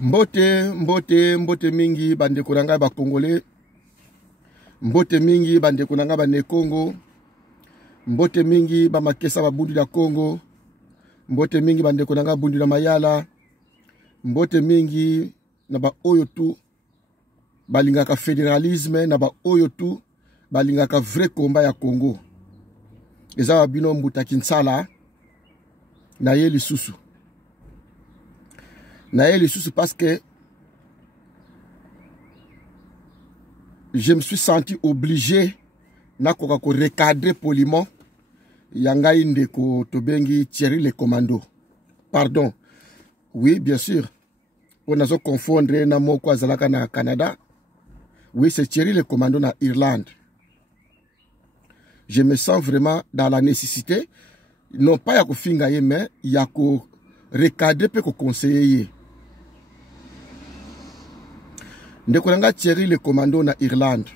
Mbote mingi bande konanga ba Congolais. Mbote mingi bande konanga ba ne Congo. Mbote mingi ba makesa ba bundu da Congo. Mbote mingi bande konanga bundu da Mayala. Mbote mingi na ba oyo tu balingaka fédéralisme na ba oyo tu balingaka vrai combat ya Congo. Eza ba bino mbuta Kinsala na ye lisusu. Parce que je me suis senti obligé na koka ko recadrer poliment yanga indeko tobengi Thierry le commando. Pardon. Oui, bien sûr. On a confondre na moko azalaka na Canada. Oui, c'est Thierry le commando na Irlande. Je me sens vraiment dans la nécessité non pas ya ko finga ye mais ya ko recadrer pe ko conseiller. Ndekonanga Thierry le commando na Irlande.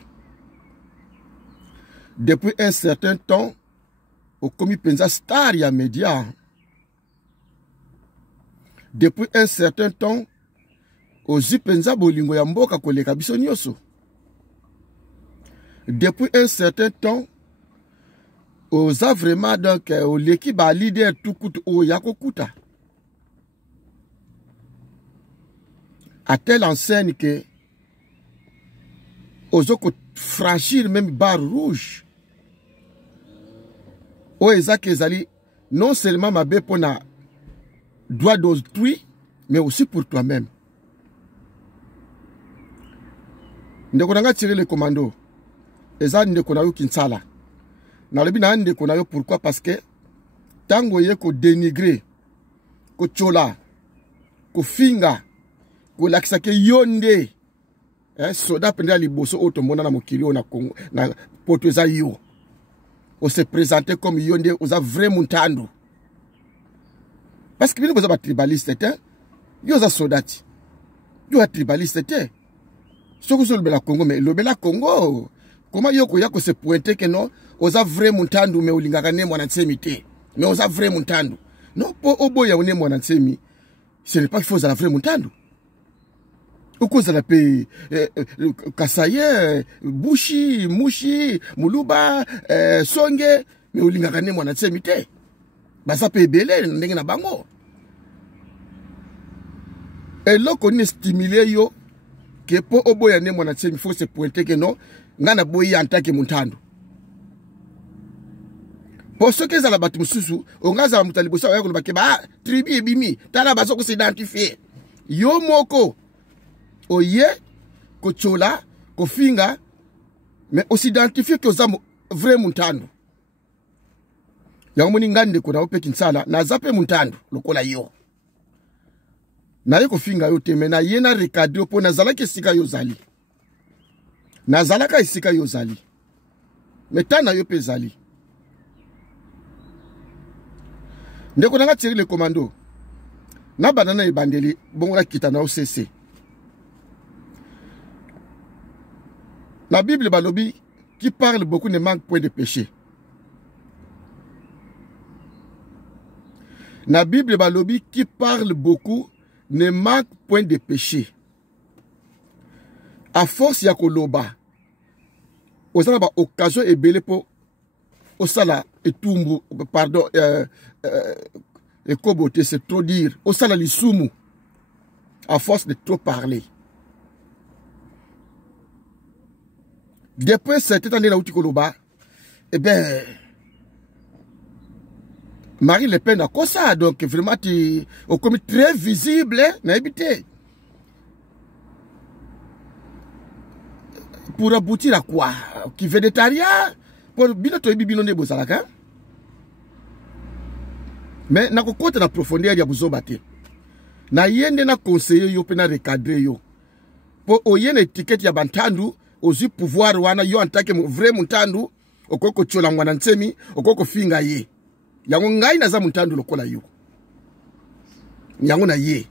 Depuis un certain temps, au komi penza star ya média. Depuis un certain temps, au zipenza bolingo ya mboka koleka biso nyoso. Depuis un certain temps, aux a vraiment donc au l'équipe ba leader tout coûte au yako kuta. À telle enseigne que aux autres franchir même barre rouge. O ezaki ezali non seulement ma be pona droit d'autrui mais aussi pour toi-même. Ndeko nanga tirer le commando. Eza ndeko na yo Kinsala. Na lebi na ndeko na yo pourquoi parce que tango ye ko dénigrer ko chola ko finga ko lakisa ke yonde soda pendant liboso otomona na mokili na Congo na poteza yo. On se présentait comme yonde oza vrai muntando. Parce que bino boza tribaliste te. Yo za sodati. Yo a tribaliste te. Soko so lobela Congo mais lobela Congo. Comment yo ko yako se pointer que non oza vrai muntando mais olingaka ne mwana tsemi te. Mais oza vrai muntando. Non po oboya one mwana tsemi. Ce n'est pas qu'il faut za vrai muntando. Ukoza la pe Kasaye, Bushi, Mushi, Muluba, Songe, mais olingaka ne mwana tsemi te. Basa pe belé ndenge na bango. Et là qu'on est stimulé yo que po oboya ne mwana tsemi faut se pointer que non ngana boyi antake muntando. Pour ceux qui sont là-bas, on a un peu de tribu et bimi, tala baso ko s'identifier. Yo moko, oye, ko chola, ko finga, mais on s'identifie que vous avez vrai muntando. Yango moni ngande ko na ope Kinsala, na zape muntando, lokola yo. Na ye ko finga yo te, mais na ye na recadre po na zala ke sika yo zali. Na zala ka sika yo zali. Mais tana yo pe zali. Ndeko nanga Thierry le commando. Na banana e bandeli bongola kita na OCC. La Bible balobi qui parle beaucoup ne manque point de péché. La Bible balobi qui parle beaucoup ne manque point de péché. À force ya koloba. Osala ba occasion e belé po osala etumbu pardon et kobote c'est trop dire osala lisumu à force de trop parler. Depuis cette année là où tu koloba eh ben Marie Le Pen a quoi ça donc vraiment tu au comme très visible na habité pour aboutir à quoi qui végétarien pour bino to bino ne bozalaka. Mais na kokota na profondeur ya buzoba te. Na yende na conseiller yo pe na recadrer yo. Po oyene étiquette ya bantandu ozi pouvoir wana yo antake vrai muntandu okoko chola ngwana nsemi okoko finga ye. Yango ngai na za muntandu lokola yo. Yango na ye.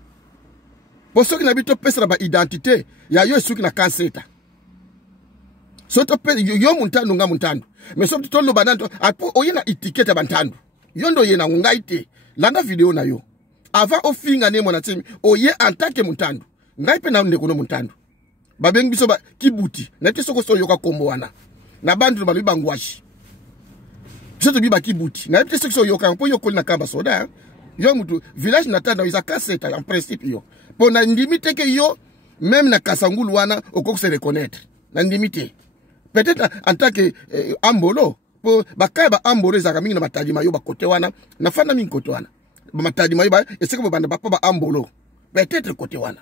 Po soki na bito pesa ba identité ya yo suki na kanseta. Soto pe yo muntandu nga muntandu. Mais soki tolo bananto apo oyena étiquette ya bantandu. Yondo ye na ngai te. Landa video na yo. Avant au finga ne mona temi oye en tant que mutandu. ngai pe na ndeko no Muntando babengi biso ba kibuti na te soko so yoka kombo wana na bandu ba bangwashi biso to biba kibuti na te soko so yoka mpo yokoli na kamba soda yo mutu village natal na isa kaseta en principe yo po na ndimite ke yo même na Kasangulu wana okoko se reconnaître na ndimite peut-être en tant que ambolo po bakaya ba ambolo za kamingi na matadima yo ba kote wana na fana mingi kote wana ba matadima yo ba eseka ba banda ba ambolo peut-être kote wana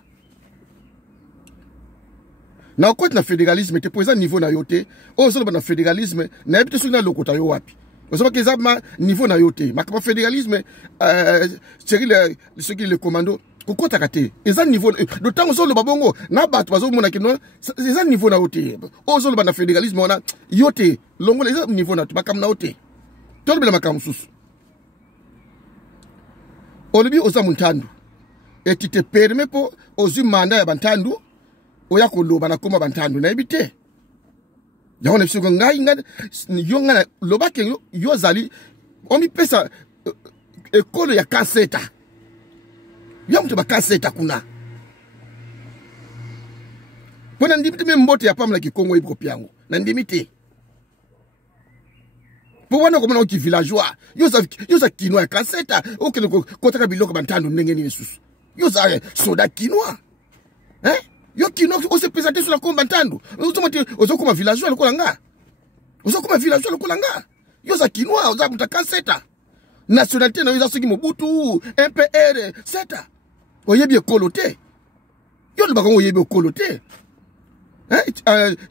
na okoti na fédéralisme te poza niveau na yote ozo ba na fédéralisme na ebite suna lokota yo wapi ozo ba ma niveau na yote makaba fédéralisme ce qui le commando kokota kate eza niveau d'autant ozo lo babongo na bato bazo mona kino eza niveau na yote ozo lo ba na fédéralisme ona yote longo eza niveau na bakam na yote tolo bela makam susu olobi oza Muntando et tu te permets po ozu mandat ya Bantandu oya koloba na koma Bantandu na ebite yaone biso ngai ngana yo ngana loba ke yo zali omi pesa ekolo ya kaseta yo mtu ba kaseta kuna pona ndimite membote ya pamla kikongo ibo piango na ndimite po wana ko mona ki villageois yo za kinoa ya kaseta okele ko kotaka biloko Bantandu ndenge ni susu yo za soda kinoa yo kino ose présenter sur la komba Bantandu ozo kuma villageois lokola nga yo za kinoa oza mutaka seta nationalité na yo za soki Mobutu MPR seta oyebi ekolote yo lobaka oyebi ekolote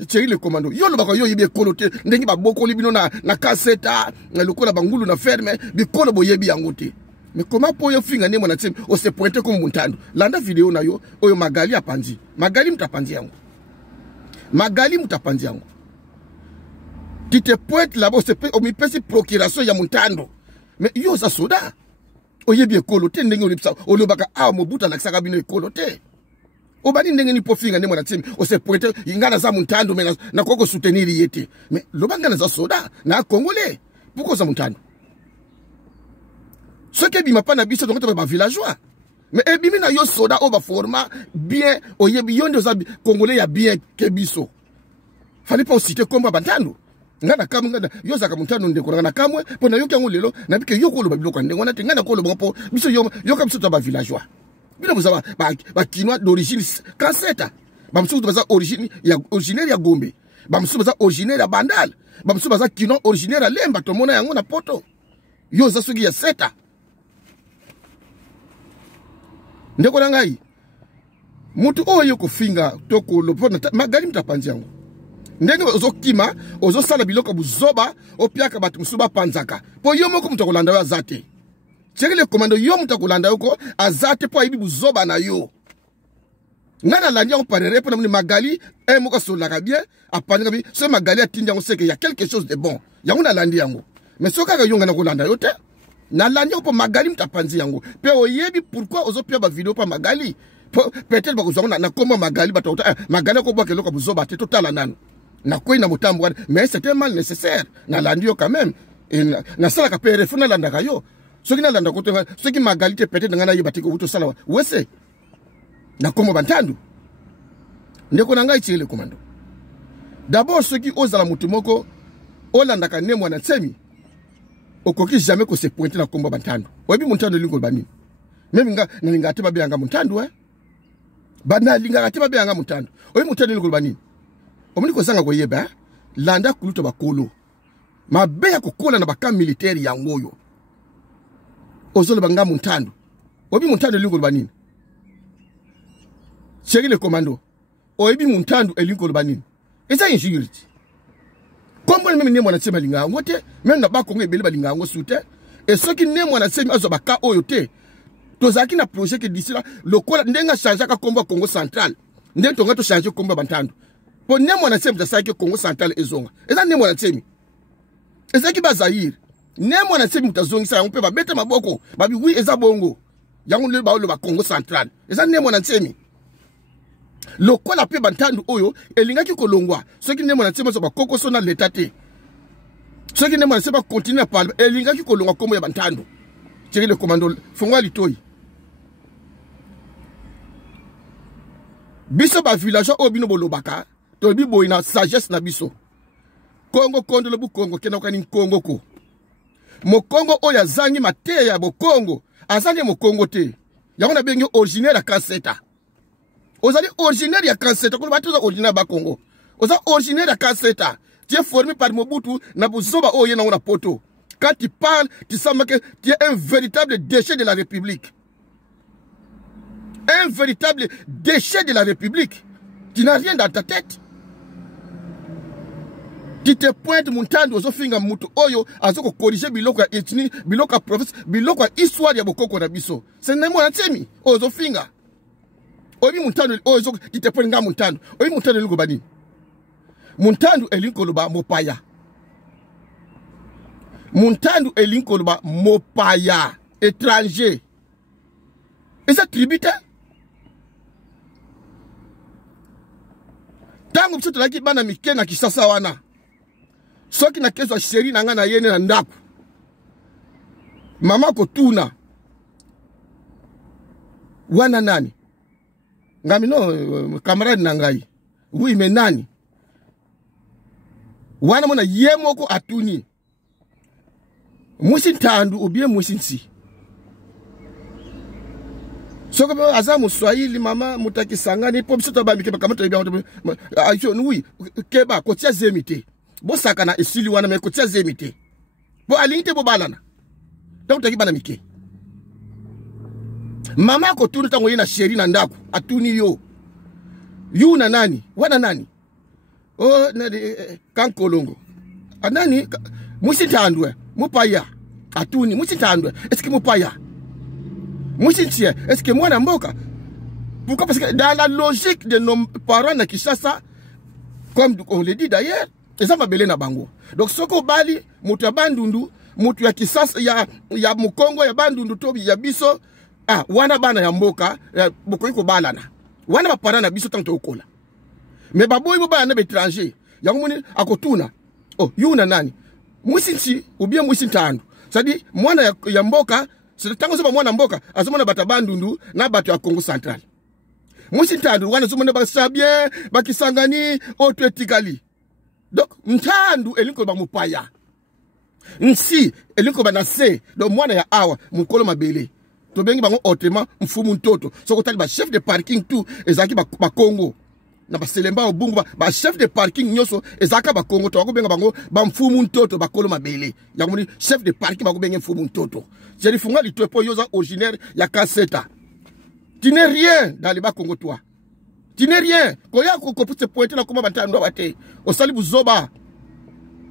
Thierry le commando yo lobaka yo yebi ekolote ndenge ba bokoli bino na kaseta lokola bangulu na ferme bikolo boyebi yango te. Mais comment pour yo finga ne mona tim o se pointer comme Muntando landa vidéo na yo oyo Magali apandi Magali mutapandi yango tu te pointes là-bas o mi pesi procuration ya Muntando mais yo za soda oyebi ekolote ndenge olipsa olobaka Mobutu na kisaka bino ekolote obani ndenge ni po finga ne mona tim o se pointer ingana za Muntando mais na koko soutenir yete mais lobanga na za soda na congolais pourquoi za Muntando ce qui bima pas na biso donc ba villageois mais ebimi na yo soda o ba format bien oyebi yonde za congolais ya bien ke biso fallait pas citer comme Bantandu ngana kam ngana yo za ka Muntando ndeko ngana kamwe pona yo kyango lelo na bike yo ko lo ba biloko ndenge wana te ngana ko lo bongo biso yo ka biso to ba villageois bino bozaba ba kinois d'origine kanseta ba msuku baza originaire ya Gombe ba msuku baza originaire ya Bandal ba msuku baza kinois originaire ya Lemba to mona yango na poto yo za soki ya seta ndeko na ngai mutu oyo kofinga toko lopona Magali mtapanzi yango ndenge ozokima ozosala biloko buzoba opiaka batu musuba panzaka po yo moko mutu kolanda yo azate Thierry le commando yo mutu kolanda yo ko azate po ayibi buzoba na yo ngana landi yango parere po na Magali moko solaka bien apanga bi so Magali atindi yango seke ya quelque chose de bon yango na landi yango mais soka ka yonga na kolanda yo te na landi po Magali mtapanzi yango pe oyebi pourquoi ozopia ba vidéo pa Magali peut-être ba kozonga na komba Magali batauta Magali ko bwa keloko buzoba te totala nanu na koi na mutambo mais c'était mal nécessaire na landi yo quand même na sala ka pere funa landa ka yo soki na landa ko te soki Magali te peut-être ngana yebati ko buto sala wese na komba Bantandu ndeko na ngai Thierry le commando d'abord soki ozala mutu moko olanda ka nemwa na tsemi okoki jamais ko se pointer na komba Bantandu oyebi Muntando lingo bani même na linga te babanga Muntando bana linga te babanga Muntando oyebi Muntando lingo bani omuni ko sanga ko yeba landa kuluto bakolo mabe ya kokola na baka militaire ya ngoyo ozolo banga Muntando oyebi Muntando lingo bani Thierry le commando oyebi Muntando elingo bani eza injurity kombo même ne mwana tsema linga ngote même na ba kongo ebele ba linga ngo sute et ce qui ne mwana tsema azo baka oyo te tozaki na projet que d'ici là lokola ndenga changer ka kombo Congo central ndenge tonga to changer kombo Bantandu po ne mwana tsema za saki Congo central ezonga eza ne mwana tsema eza ki ba Zaire ne mwana tsema mutazongisa yango pe ba beta maboko ba bi wi eza bongo yango le ba lo ba Congo central eza ne mwana tsema lokola pe Bantandu oyo elingaki kolongwa soki ne mwana tsema so ba kokoso na l'état te soki ne mwana tsema continue à parler elingaki kolongwa kombo ya Bantandu Thierry le commando fongwa litoi Biso ba villageois obino bolobaka. To bi boina sagesse na biso. Congo kondo le bu Congo kena kani Congo ko. Mo Congo oya zangi mate ya bo Congo. Azangi mo Congo te. Ya on a bengi originaire ya Kanseta. Ozali originaire ya Kanseta. Ko ba tuza originaire ba Congo. Oza originaire ya Kanseta. Tu es formé par Mobutu na buzoba oye na ona poto. Quand tu parles, tu sens que tu es un véritable déchet de la République. Un véritable déchet de la République. Tu n'as rien dans ta tête. Tu te pointes Muntando ozo finga mutu oyo azoko corriger biloko ya ethnie, biloko ya province, biloko ya histoire ya bokoko na biso. C'est nemo na temi ozo finga. Obi Muntando ozo tu te pointes nga Muntando. Obi Muntando lingo bani. Muntando elinko loba mopaya. Muntando elinko loba mopaya étranger. Et ça tribute. Tango biso tolaki bana mike na Kisasa wana. Soki na keso sheri na nga na yene na ndako. Mama ko tuna. Wana nani? Ngami no camarade na ngai. Oui mais nani? Wana mona yemoko atuni. Musi ntandu ubie musi nsi. Soko be azamu Swahili mama mutaki sangani po biso to ba mikeba kamata ebia ayo oui keba ko tia zemite. Bo sakana esili wana me ko tia zemite. Bo alinte bo balana. Donc taki bana mike. Mama ko tunu tango yina sheri na ndako atuni yo. Yu na nani? Wana nani? Oh na kankolongo. Anani musi tandwe mupaya atuni musi tandwe eski mupaya. Mouchintie, est-ce que moi n'amboka? Pourquoi? Parce que dans la logique de nos parents na Kinshasa, comme on le dit d'ailleurs, ils ont belé na bango. Donc soko bali, mutu ya bandundu, mutu ya Kinshasa, ya Mukongo, ya bandundu tobi, ya biso, wana bana ya mboka, boko yiko balana. Wana ba parana biso tanto ukola. Mais baboy bo bana étranger, ya ngumuni akotuna. Oh, yuna nani? Mouchinti ou bien mouchintandu. C'est-à-dire mwana ya mboka. C'est le temps que mwana mboka azomona batabandundu na bato ya Congo central. Musintandu wana zomona basabien bakisangani oto etikali. Donc ntandu elinko ba mupaya. Nsi elinko ba nase do mwana ya awa mukolo mabele. To bengi bango otema mfumu ntoto. Soko tali ba chef de parking tout ezaki ba Congo. Na ba selemba obungu ba chef de parking nyoso ezaka ba Congo to benga bango ba mfumu ntoto ba kolo mabele. Yangomuni chef de parking ba benga mfumu ntoto. J'ai funga li tuepo yoza originaire ya Kanseta. Tu n'es rien dans les bas Congo toi. Tu n'es rien. Koya ko peut se pointer na koma bantando bate. Osali buzoba.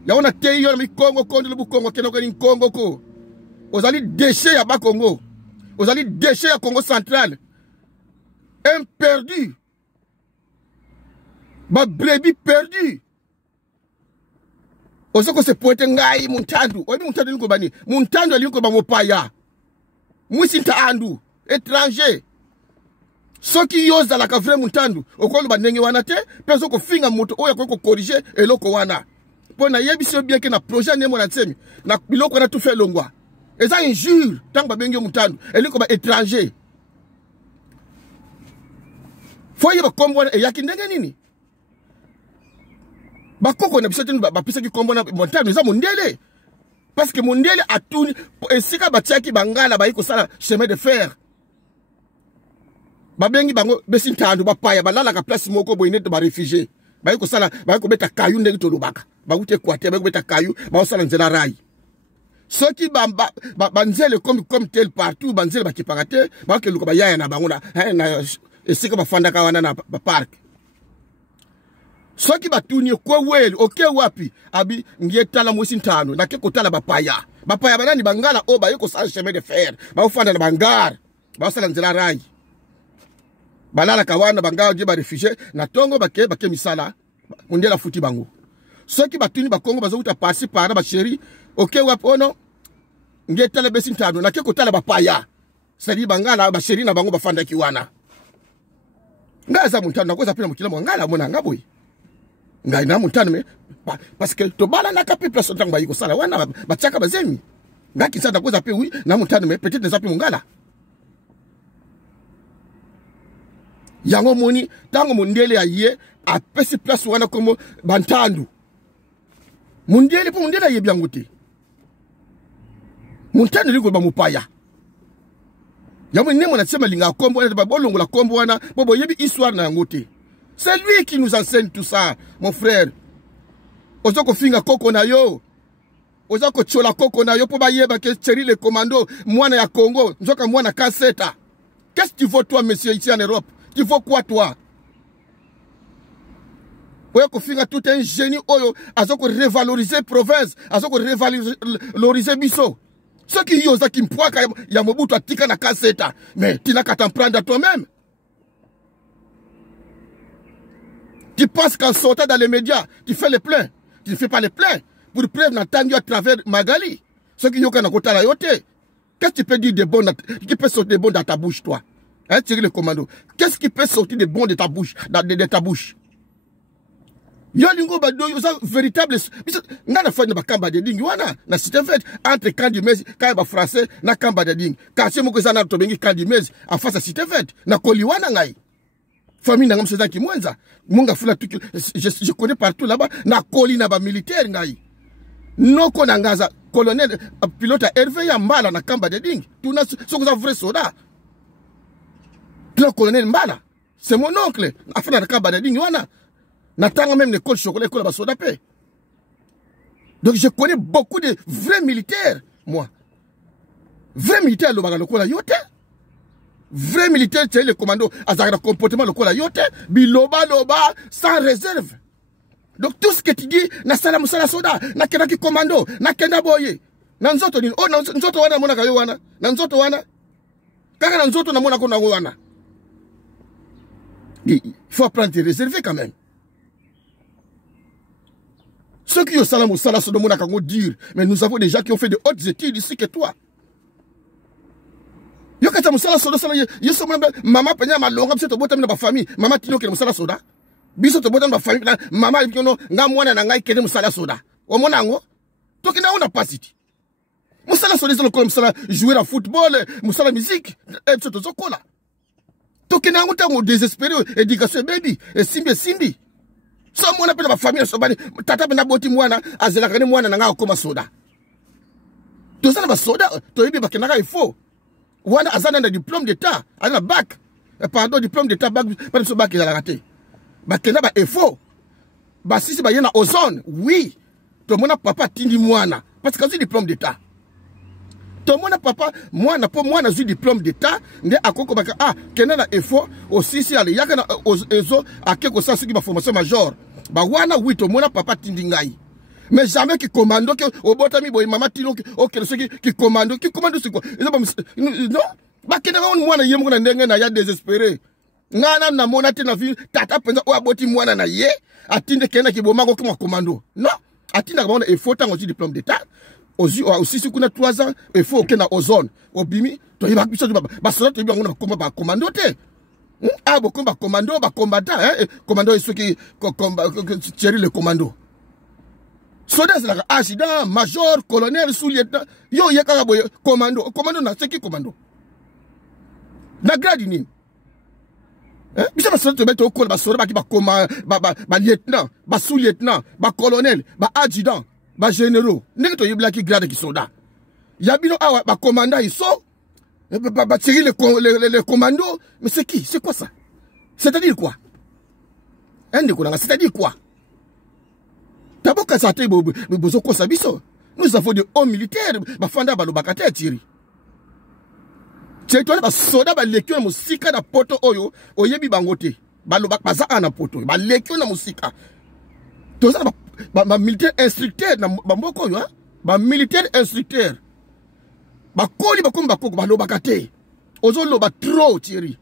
Ya ona te yo mi Congo kondo le bu Congo keno ko ni Congo ko. Osali déchet ya ba Congo. Osali déchet ya Congo central. Un perdu. Ba brebis perdu. Osoko se pointe ngai Muntandu. Obi Muntandu liko bani. Muntandu liko ba mopaya. Musinta andu. Étranger. Soki yoza la kavre Muntandu. Okolo ba ndenge wana te. Peso ko finga moto. Oya ko corriger eloko wana. Pona yebiso bien ke na projet nemo na tsemi. Na biloko na tout fait longwa. Eza injure. Tango ba bengi Muntandu. Eliko ba étranger. Foye ba kombo e yaki ndenge nini? Bakoko na biso ba pisa ki kombo na Muntando eza mondele. Parce que mondele atuni esika batiaki bangala ba iko sala chemin de fer. Ba bengi bango besintandu ba paya balala ka place moko boyine to ba réfugié. Ba iko sala ba iko beta kayu ndenge to lobaka. Ba ute kwate ba iko beta kayu ba sala nzela rai. Soki ba nzele comme tel partout ba nzele ba kipangate ba ke luka ba yaya na bango na esika ba fanda ka wana na ba park. Soki batuni kwa weli oke wapi abi ngietala musintano na ke kotala bapaya banani bangala oba yoko sa chemin de fer ba ufanda na bangar ba sala nzela rai balala kawana bangao je ba réfugié na tongo bake misala mundela futi bango. Soki batuni ba Congo bazokuta pasi para ba chéri oke wapi ono ngietala besintano na ke kotala bapaya sali bangala ba chéri na bango bafanda kiwana ngaza Muntando nakoza pina mukila mwangala mona ngaboy ngai na Muntando me parce que to bala na kapi place ntango ba yiko sala wana bachaka bazemi ngaki sada koza pe oui na Muntando me peut-être neza pe mungala yango moni tango mondele aye apesi place wana komo bantandu mondele po mondele aye byango te montandu liko ba mopaya yamo nemo na tsema linga kombo wana ba bolongo la kombo wana bobo yebi histoire na yango te. C'est lui qui nous enseigne tout ça mon frère. Ozoko finga koko na yo ozoko chola koko na yo po ba yeba ke Thierry le commando mwana ya Congo nzoka mwana kaseta. Qu'est-ce que tu veux toi monsieur ici en Europe? Tu veux quoi toi? Oyo kofinga tout un génie oyo azoko revaloriser province, azoko revaloriser biso. Ceux qui yosa qui mpwaka ya Mobutu atika na kaseta, mais tu n'as qu'à t'en prendre à toi-même. Tu penses qu'en sortant dans les médias, tu fais les pleins. Tu ne fais pas les pleins pour preuve n'entendre à travers Magali. Ceux qui yoka na kota la yote. Qu'est-ce que tu peux dire de bon, qui peut sortir de bon dans ta bouche, toi? Hein, Thierry le commando. Qu'est-ce qui peut sortir de bon de ta bouche, de ta bouche? Yo lingo bado yo ça véritable ngana fa na bakamba de ding wana na cité fait entre camp du Mezi ka ba français na kamba de ding ka se moko sana to bengi camp du Mezi en face à cité fait na koliwana ngai famille na ngamseza ki mwenza munga fula tout je connais partout là-bas na koli na ba militaire ngai noko na ngaza colonel pilote Hervé ya Mbala na kamba de ding tuna soko za vrai soldat le colonel Mbala c'est mon oncle afana na kamba de ding wana. N'attends même l'école chocolat, l'école basoda paix. Donc je connais beaucoup de vrais militaires, moi. Vrais militaires, le bagalo la yote. Vrais militaires, c'est le commando, azara comportement, le yote. Biloba, loba, sans réserve. Donc tout ce que tu dis, na salam sala soda, na kena ki commando, na kena boye. Nanzoto ni, oh nanzoto wana mona kayo wana. Nanzoto wana. Kaka nanzoto na mona kona wana. Il faut apprendre à te réserver quand même. Ceux qui ont salam au salam sur le monde à dire, mais nous avons des gens qui ont fait de hautes études ici que toi. Yo kata musala soda sala yo so mama penya malonga biso to bota na famille mama tino ke musala soda biso to bota na famille mama ibikono nga mwana na ngai kene musala soda o mona ngo to kina ona pasiti musala soda zo ko musala jouer à football musala musique et biso to zokola to kina ngo tango désespéré éducation baby et simbi so mwana pena ba famille so bani tata pena boti mwana azela kane mwana na nga akoma soda to sana ba soda to yibi bakena ifo wana azana na diplôme d'état ana bac pardon diplôme d'état bac pas so bac ya raté bakena ba ifo ba sisi ba yena ozone oui to mona papa tindi mwana parce que c'est diplôme d'état to mona papa mwana po mwana zu diplôme d'état nde akoko baka kena na ifo aussi si ale yaka na ezo akeko sa suki ba formation major ba wana oui to mona papa tindi ngai mais jamais qui commando que au botami boy mama tino OK ceux qui commando c'est quoi non ba kena on mwana yemo na ndenge na ya désespéré ngana na mona te na vie tata penza o aboti mwana na ye atinde kena ki bomako comme commando non atinda ba on il faut tant aussi diplôme d'état aussi si kuna 3 ans il faut que na ozone obimi to yiba biso ba solo to yiba ngona ba commando te beaucoup ba commando ba combattant commando ceux qui Thierry le commando soda c'est la accident major colonel sous-lieutenant yo yeka boy commando na c'est qui commando na grade ni bisa ba soda to beto ko ba soda ba ki ba lieutenant ba sous-lieutenant ba colonel ba adjudant ba généraux ndenge to yibla ki grade ki soda yabino awa ba commandant iso ba Thierry le commando mais c'est qui c'est quoi ça c'est-à-dire quoi c'est-à-dire quoi d'abord quand ça te besoin ko sabiso nous avons des hauts militaires ba fanda ba lobakata Thierry Thierry to ba soda ba lekio na musika na poto oyo oyebi bangote ba lobak baza na poto ba lekio na musika to ça ba militaire instructeur na ba mboko yo ba militaire instructeur ba koli ba komba koko ba lobakate ozo loba trop Thierry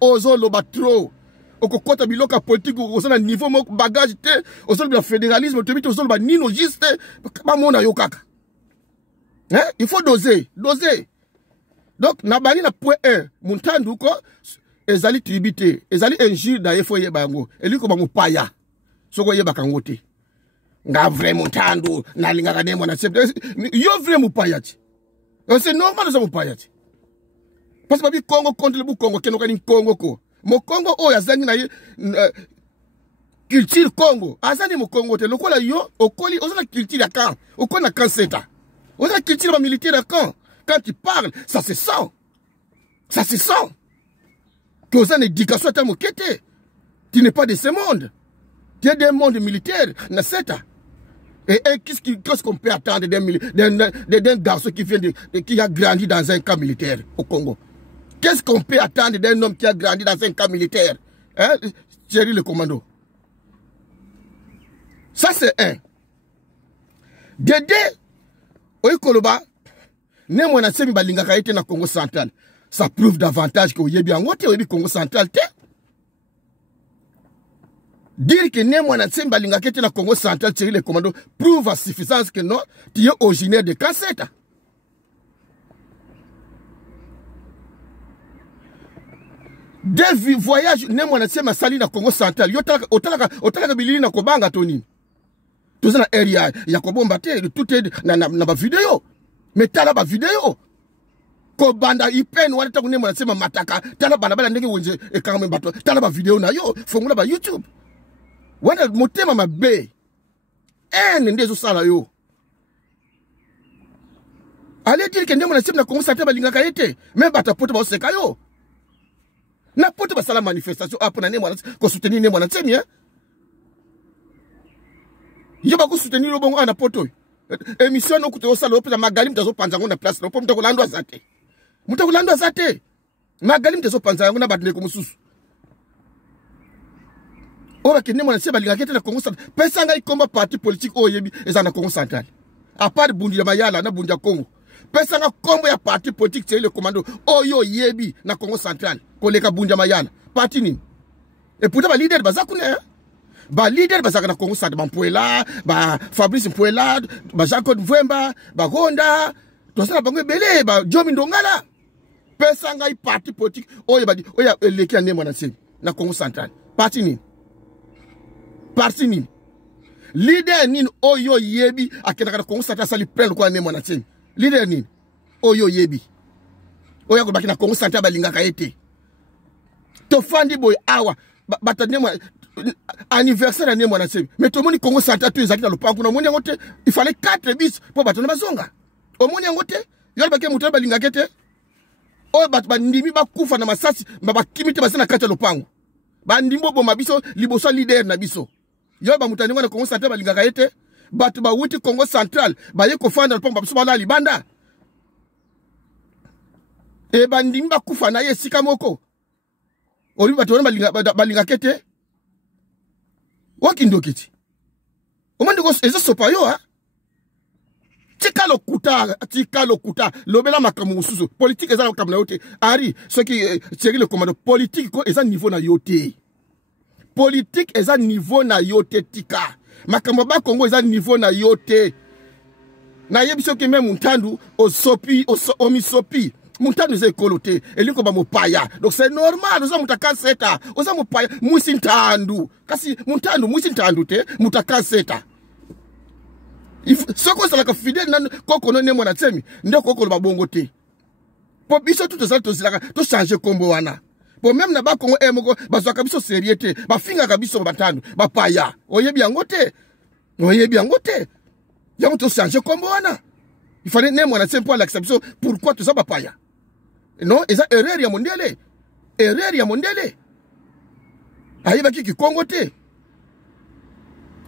ozo loba trop okokota biloka politique osana niveau mo bagage te osolo ba fédéralisme te bito osolo ba nino juste ba mona yo kaka il faut doser donc na bani na point 1 muntandu ko ezali tribité ezali injure da yefo ye bango eliko ba mupaya soko ye bakangote nga vrai muntandu na linga kanemo na chef yo vrai mupaya ti c'est normal ça mupaya ti parce que babi Congo contre le Congo kenoka ni Congo ko Mo Congo o yazangi na culture Congo. Azani mo Congo te lokola yo okoli ozana culture ya kan. Okona kan seta. Ozana culture militaire ya kan. Quand tu parles, ça se sent. Ça se sent. Tu as une éducation à moquette. Tu n'es pas de ce monde. Tu es d'un monde militaire. Et qu'est-ce qu'on peut attendre d'un garçon qui a grandi dans un camp militaire au Congo? Qu'est-ce qu'on peut attendre d'un homme qui a grandi dans un camp militaire? Hein? Thierry le commando. Ça c'est un. Dédé, Oikoloba, ne mwana semi balinga kaite na Congo central. Ça prouve davantage que Oyebi angote Oyebi Congo central te. Dire que ne mwana semi balinga kaite na Congo central Thierry le commando prouve à suffisance que non, tu es originaire de Kanseta. Des voyages ne mwana semi sali na Congo central. Yo otala bilili na kobanga toni. Tout ça na area ya kobomba te tout est na ba vidéo. Mais tala ba vidéo. Ko banda ipen wala ta kunema na sema mataka tala banda bala ndenge wonje e kama bato tala ba video na yo fongula ba YouTube wana motema mabe ndezo sala yo ale dire que ndemo na sema na Congo central balinga kaete même bata poto ba seka yo na poto ba sala manifestation apo na nemo ko soutenir nemo na sema yo ba ko soutenir lo bongo na poto émission no kuto sala opeza magali mtazo panza ngona place no pomta kulandwa zate mutakulandwa zate magali mtazo panza ngona batne ko mususu oba kene mwana seba lingakete na Congo central pesa nga ikomba parti politique oyebi ezana Congo central à part bundi ya mayala na bundi ya Congo pesa nga kombo ya parti politique c'est le commando oyo yebi na Congo central koleka bundi ya mayala parti nini et pourtant ba leader bazakune ba leader bazaka na Congo central ba Mpuela ba Fabrice Mpuela ba Jean-Claude Mvemba ba Gonda to sala bango belé ba Jomi Ndongala pesa nga i parti politique oyo ba di oya eleki ane mwana seni na Congo central parti nini leader nini oyo yebi akenda na Congo central sali prendre kwa ane mwana seni leader nini oyo yebi oya ko baki na Congo central balinga kaete to fandi boy awa batane mwana anniversaire à Némona Semi. Mais tout le monde Congo central tout exact dans le parc. Il fallait 4 bis pour battre ma zonga. Au monde yangote, yol baké mouton balinga kete. O bat bandimi ba kufa na masasi, ba kimite basana kata lopango. Ba ndimbo bo mabiso liboso leader na biso. Yol ba mutani na Congo central balinga kete. Bat ba wuti Congo central, ba yeko fanda lopango biso bala libanda. E bandimi ba kufa na ye sika moko. Oli batona balinga kete. Wakindo kiti. Omandiko ezo sopa yo ha. Tika lo kuta lobela makamu ususu. Politique eza makamu na yote. Ari, ce qui Thierry le commando politique ko eza niveau na yote. Politique eza niveau na yote tika. Makamu ba Congo eza niveau na yote. Na yebiso ke même Muntandu osopi omisopi. Muntandu ze kolote eliko ba mopaya. Donc c'est normal oza mutaka seta. Oza mopaya musintandu. Kasi Muntandu musintandu te mutaka seta. Soko sala ka fidèle nan koko no nemo na tsemi nde koko ba bongo te. Po biso tout ça to zilaka to changer kombo wana. Po même na ba Congo moko bazwaka biso seriété ba finga ka biso batandu ba paya. Oyebi yangote. Oyebi yangote. Yango to changer kombo wana. Il fallait nemo na tsemi pour l'acceptation pourquoi tout ça ba paya. Non, eza erreur ya mondele. Erreur ya mondele. Ayiba ki Congo te.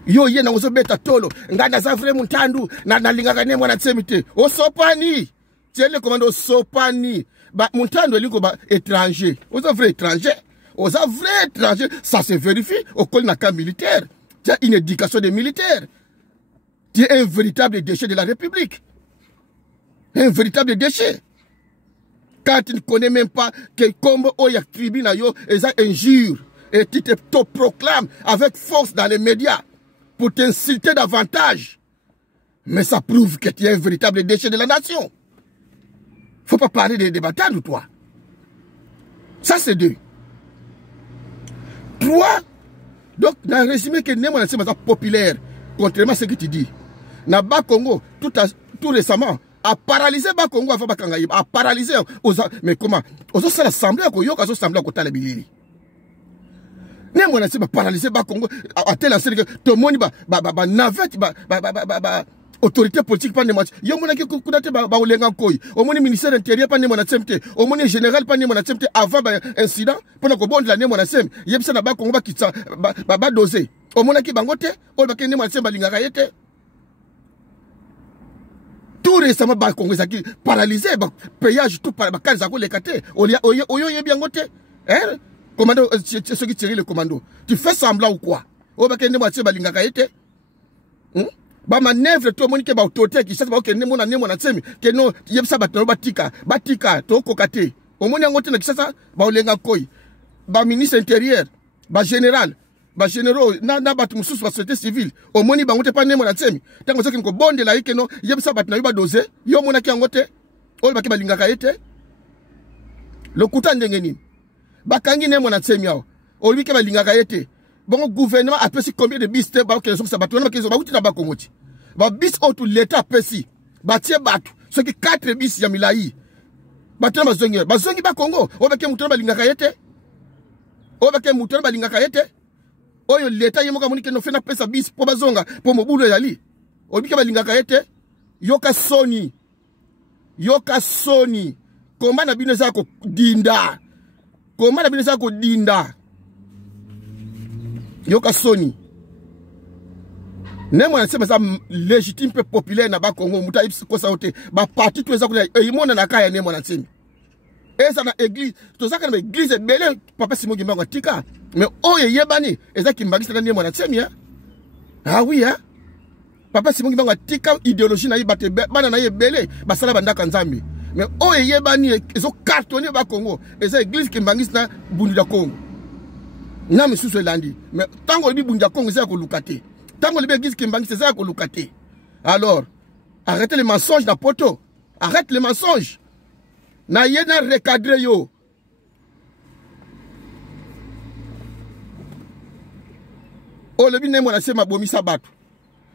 Yo ye na ozo beta tolo nganda za vrai Muntandu na lingaka ne mwana tsemite o sopani tiele commando sopani ba Muntandu eliko ba étranger ozo vrai étranger ça se vérifie au col na camp militaire tu as une éducation des militaires tu es un véritable déchet de la République un véritable déchet quand tu ne connais même pas que comme oya tribuna yo eza injure et tu te proclames avec force dans les médias pour t'insulter davantage. Mais ça prouve que tu es un véritable déchet de la nation. Faut pas parler de batailles de toi. Ça c'est 2. 3. Donc, dans le résumé que nous avons populaire, contrairement à ce que tu dis, na Bas Congo, tout récemment, a paralysé Bas Congo avant Bakangaï, a paralysé, mais comment? Aux autres, ça l'assemblée, aux autres, l'assemblée, à côté de la Bilili. Ne mwana se ba paralyser ba Congo à tel enseigne que tout le monde ba navette autorité politique pas ne match yo mona ki kudate ba olenga koyi au moni ministère intérieur pas ne mona semte au moni général pas ne mona semte avant ba incident pour na ko bond la ne mona sem yebisa na ba Congo ba kitsa ba doser au mona ki bangote o ba ke ne mona sem ba lingaka yete tout récemment ba Congo zaki paralysé ba payage tout ba kanza ko lekate oyo bien ngote hein commando ceux qui tirent le commando tu fais semblant ou quoi o ba ke ne mona sem ba lingaka yete ba manœuvre to moni ke ba autorité qui sasa ba ke ne mona tsemi ke no yebisa ba to batika to kokate o moni ngote na kisasa ba olenga koyi ba ministre intérieur ba général ba généraux na ba mususu ba société civile o moni ba ngote pa ne mona tsemi tango soki ko bonde la ke no yebisa ba na ba doser yo mona ki ngote o ba ke ba lingaka yete le kuta ndenge nini ba kangi ne mona tsemi yao o lui ke ba lingaka yete. Bon, gouvernement a pesi combien de bis te ba ke so ba tona ke so ba uti na ba Kongoti. Ba bis auto l'état pesi. Ba tie batu. Ce qui 4 bis ya milai. Ba tona ba zongi ba Congo. O ba ke mutona ba lingaka yete. O ba ke mutona ba lingaka yete. Oyo l'état yemoka moni ke no fena pesa bis po bazonga po mobulo yali. O bi ke ba lingaka yete. Yoka soni. Koma na bino za ko dinda. Yoka soni. Ne mwana se basa légitime pe populaire na ba Congo muta ipsi kosa ote ba parti tu eza kuna imona na kaya ne mwana tsemi. Eza na église to zaka na église belé papa Simon Gimbango tika mais oye yebani eza kimbangisa na ne mwana tsemi hein. Ah oui hein. Papa Simon Gimbango tika idéologie na yibate bana na yebele basala bandaka nzambi mais oye yebani ezo cartonner ba Congo eza église kimbangisa na bundu da Congo. Na misusu elandi mais tango libi bunja Congo c'est ko lukate tango libi église kimbangi c'est ko lukate. Alors arrêtez les mensonges na poto, arrête les mensonges na yena recadrer yo o lebi ne mona sema bomisa batu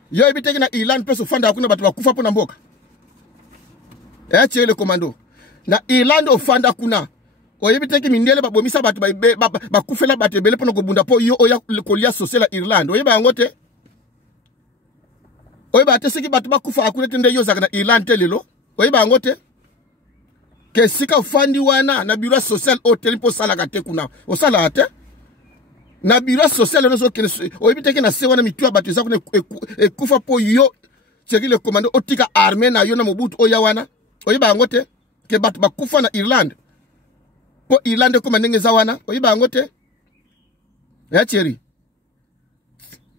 yo ebiteki na Irlande peso fanda hakuna batu bakufa pona mboka tirer le commando na Irlande ofanda kuna oyebiteki mindele babomisa batu ba kufela batu ebele pona ko bunda po yo oya kolia social Irlande oyeba ngote oyeba ateseki batu bakufa akuna tende yo zaka na Irlande telelo oyeba ngote ke sika fandi wana na bureau social hotel po sala kate kuna osala ate na bureau social no so oyebiteki na se wana mitwa batu za kuna ekufa po yo cheki le commando otika armée na yo na mobutu oya wana oyeba ngote ke batu bakufa na Irlande po Irlande kuma ndenge za wana oyiba ngote ya cheri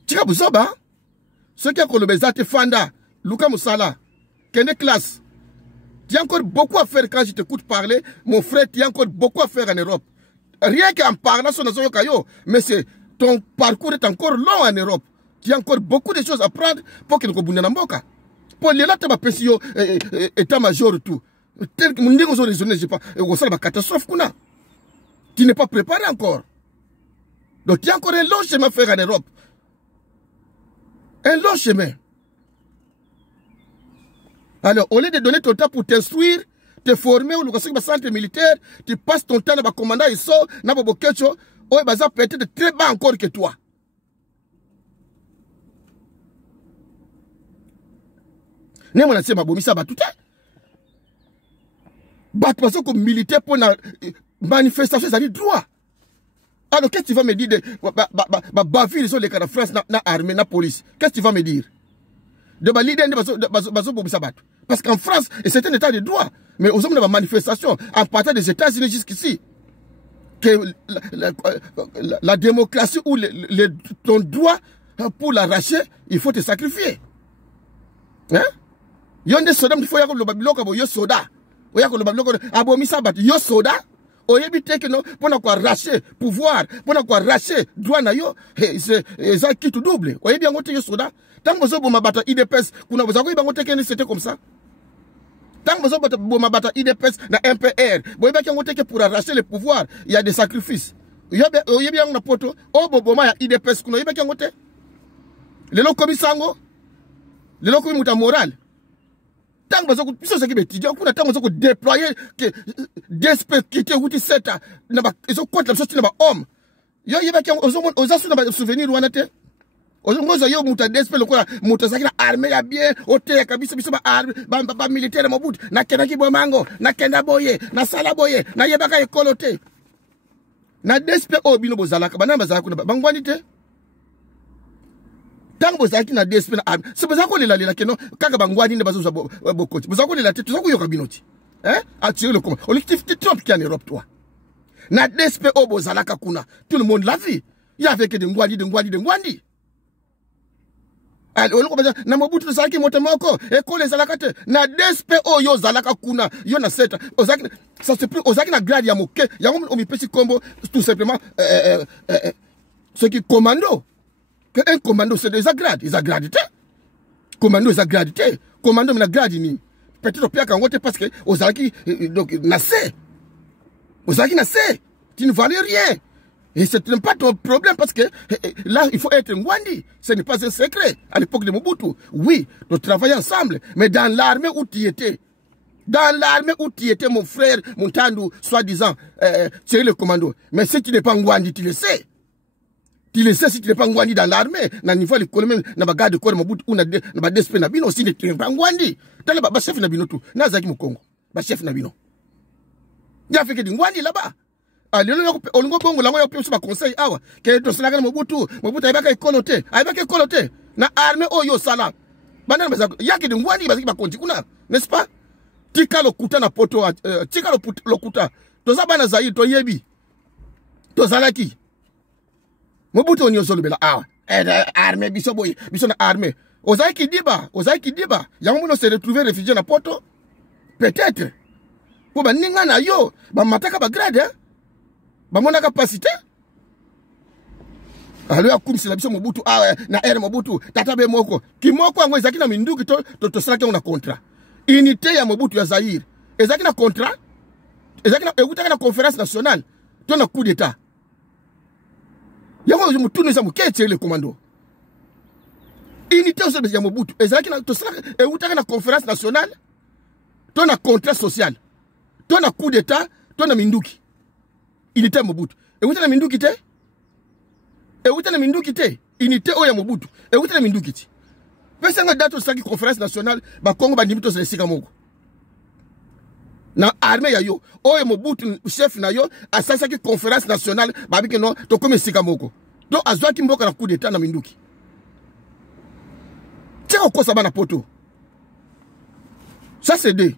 tika buzoba ce qui a kolobeza te fanda luka musala kende classe. Tu as encore beaucoup à faire quand je t'écoute parler mon frère, tu as encore beaucoup à faire en Europe, rien qu'en parlant sur nos kayo, mais c'est ton parcours est encore long en Europe. Tu as encore beaucoup de choses à prendre pour que nous kobunde na mboka pour les là te ba pesio état major tout tel que mon ndingo so raisonner j'ai pas osala ba catastrophe kuna. Tu n'es pas préparé encore. Donc tu as encore un long chemin à faire en Europe. Un long chemin. Alors, au lieu de donner ton temps pour t'instruire, te former au centre militaire, tu passes ton temps dans le commandant et so, dans le bokecho, ou baza peut-être très bas encore que toi. Ne mona se mabomisa batute. Bat parce que militaire pour la manifestation, ça dit droit. Alors, qu'est-ce que tu vas me dire de bavir sur les cas de France, na armée, na police? Qu'est-ce que tu vas me dire? De ma leader de bomisa bat. Parce qu'en France, c'est un état de droit. Mais aux hommes de la manifestation, en partant des États-Unis jusqu'ici, que la démocratie ou ton droit pour l'arracher, il faut te sacrifier. Hein? Yonde soda, il faut y avoir le babiloko, yo soda. Oya ko le babiloko, abomisa bat, yo soda. Oyebite que non, pour nous arracher pouvoir, pour nous arracher droit na yo, c'est ça qui tout double. Oyebi bien ngote yo soda. Tant que vous avez IDPS, kuna vous avez ngote que c'était comme ça. Tant que vous avez IDPS na MPR, vous avez ngote que pour arracher le pouvoir, il y a des sacrifices. Oyebi bien na poto, o boboma ya IDPS kuna oyebi ngote. Le loko bisango, le loko muta moral. Tant que vous avez étudiant, vous avez déployé, quitter 87 ans, ils ont contre la société, homme. Yo yeba ki oza souvenir wana te. Ozo yo muta DSP lokola muta zaki na armée ya bien ote kabisa biso ba armée ba militaire Mobutu na kenda ki bomango na kenda boye na sala boye na yebaka ekolo te. Na DSP o bino bozalaka banana bazalaka na bangwani te. Tango bozalaki na DSP na armée se bazako lela keno kaka bangwani ne bazo bokoti bazako lela te tozako yoka binoti. Attirer le comment. Objectif tu trompes qui en Europe toi. Na DSP o bozalaka kuna tout le monde l'a vu. Il y avait que de ngwandi. Na Mobutu zalaki motemoko ekole zalaka te na DSP o yo zalaka kuna yo na seta ozaki ça se plus ozaki na grade ya moke ya on mi pesi combo tout simplement ce qui commando que un commando c'est des grades ils a gradité commando ils a gradité commando na grade ni peut-être pia kangote parce que ozaki donc na C ozaki na C tu ne valais rien. Et ce n'est pas ton problème parce que là, il faut être Ngwandi. Ce n'est pas un secret. À l'époque de Mobutu, oui, nous travaillons ensemble. Mais dans l'armée où tu étais, mon frère, mon tandou, soi-disant, tu es le commando. Mais si tu n'es pas Ngwandi, tu le sais. Tu le sais si tu n'es pas Ngwandi dans l'armée. Dans le niveau de l'économie, dans le garde de corps Mobutu, ou dans le DSP Nabino, si tu n'es pas Ngwandi. Dans le chef Nabino tout. Nazaki Mokongo. Chef Nabino. Il y a fait que Ngwandi là-bas. Olingo bongo lango ya pio ba conseil awa ke to sala kana Mobutu ayibaka ekolote na armée oyo sala bana bazako yaki de ngwani baziki ba konti kuna n'est-ce pas tika lokuta na poto tika lokuta to za bana zayi to yebi to zalaki Mobutu onyo solubela awa armée biso boy biso na armée ozaki diba yango no se retrouver réfugié na poto peut-être pour ba ninga na yo ba mataka ba grade bamona capacité alo ya kumsila biso Mobutu na Mobutu tatabe moko kimoko ngo ezaki na minduki to salaka una contrat unité ya Mobutu ya Zaire ezaki na contrat ezaki na ekutaka na conférence nationale to na coup d'état yango Mobutu neza mukete le commando unité ya Mobutu ezaki na to salaka ekutaka na conférence nationale to na contrat social to na coup d'état to na minduki. Il était Mobutu. Et vous avez Minduki te? Et vous avez Minduki te? Unité oya Mobutu. Et vous avez Minduki te? Pesa nga date osaki conférence nationale ba Congo ba ndimito se sika moko. Na armée ya yo oya Mobutu chef na yo asasaki conférence nationale ba bike no to comme sika moko. Donc azwaki mboka na coup d'état na Minduki. Tiens ko ça ba na poto. Ça c'est deux.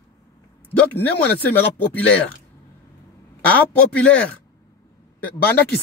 Donc ne moi na se mala populaire. Populaire. Banda qui